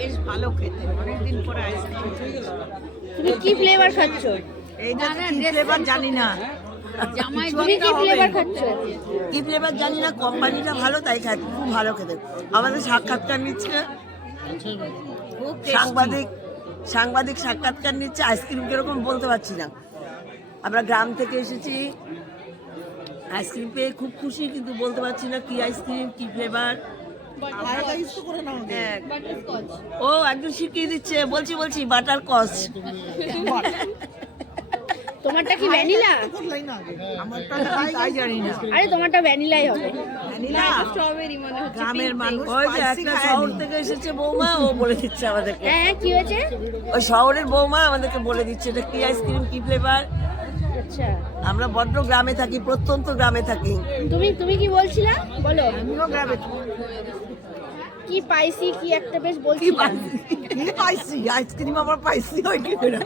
বেশ ভালো খেতে, অনেকদিন পরে আইসক্রিম। তুমি কি ফ্লেভার খাচ্ছ? এইটা তো কি ফ্লেভার জানি না, তুমি কি ফ্লেভার খাচ্ছ? কি ফ্লেভার জানি না, কোম্পানিটা ভালো তাই খাচ্ছি, খুব ভালো খেতে। আমাদের সাক্ষাৎকার নিচ্ছে খুব সাংবাদিক সাক্ষাৎকার নিচ্ছে, আইসক্রিম কিরকম বলতে পারছি না। আমরা গ্রাম থেকে এসেছি, আইসক্রিম পেয়ে খুব খুশি, কিন্তু বলতে পারছি না কি আইসক্রিম, কি ফ্লেভার। ও একজন শিখিয়ে দিচ্ছে, বলছি বাটার কচ। তোমারটা কি ভ্যানিলা? আমারটা আমি তাই জানি না। আরে তোমারটা ভ্যানিলাই হবে। ভ্যানিলা, স্ট্রবেরি মনে হচ্ছে। গ্রামের মানুষ ওই যে spicy একটা খায়নি। শহর থেকে এসেছে বৌমা, ও বলে দিচ্ছে আমাদেরকে। হ্যাঁ, কি হয়েছে? ওই শহরের বৌমা আমাদেরকে বলে দিচ্ছে এটা কি আইসক্রিম, কি ফ্লেভার। আচ্ছা, আমরা বড্ড গ্রামে থাকি, প্রত্যন্ত গ্রামে থাকি। তুমি কি বলছিলা? বলো। আমিও গ্রামে কি পাইছি কি একটা বেশ বলছিলা। কি পাইছি, আইসক্রিম আবার পাইছি ওই কি করে।